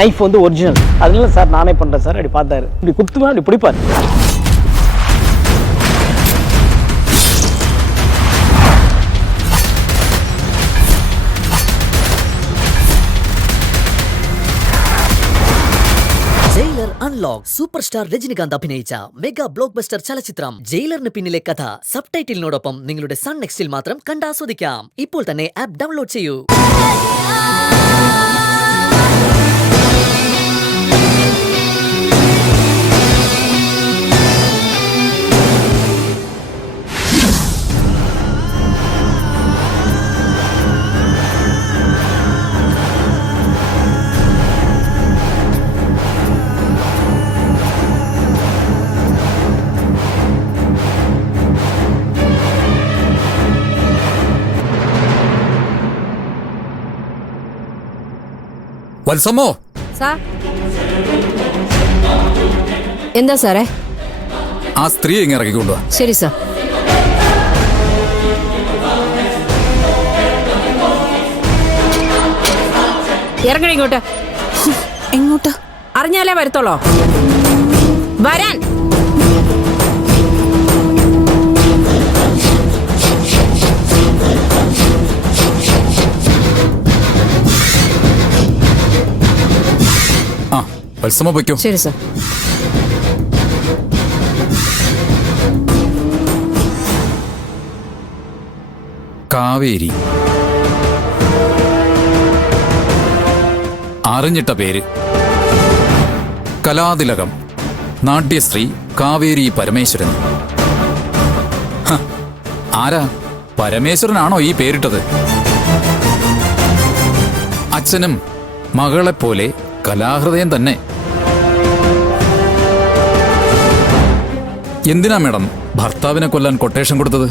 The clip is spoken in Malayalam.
நைஃப் வந்து ஒரிஜினல். அதனால சார் நானே பண்ணுறேன் சார். அப்படி பார்த்தாரு, இப்படி குத்துவேன், அப்படி பிடிப்பார். Jailer unlock super star Rajinikanth അഭിനയിച്ച മെഗാ ബ്ലോക്ക് ബസ്റ്റർ ചലച്ചിത്രം ജയിലറിന് പിന്നിലെ കഥ സബ്ടൈറ്റിലിനോടൊപ്പം നിങ്ങളുടെ സൺ നെക്സ്റ്റിൽ മാത്രം കണ്ടാസ്വദിക്കാം. ഇപ്പോൾ തന്നെ ആപ്പ് ഡൗൺലോഡ് ചെയ്യൂ. വത്സമോ, എന്താ സാറേ? ആ സ്ത്രീ ഇങ്ങനെ ഇറക്കിക്കൊണ്ടുവാ. ശരി സാർ. ഇറങ്ങണ ഇങ്ങോട്ട്. എങ്ങോട്ട്? അറിഞ്ഞാലേ വരത്തോളോ? വരാൻ. ആ വത്സമോ പൊയ്ക്കോ. ശരി സാർ. കാവേരി, അറിഞ്ഞിട്ട പേര്. കലാതിലകം, നാട്യശ്രീ കാവേരി പരമേശ്വരൻ. ആരാ? പരമേശ്വരനാണോ ഈ പേരിട്ടത്? അച്ഛനും മകളെപ്പോലെ കലാഹൃദയം തന്നെ. എന്തിനാ മേഡം ഭർത്താവിനെ കൊല്ലാൻ കൊട്ടേഷൻ കൊടുത്തത്?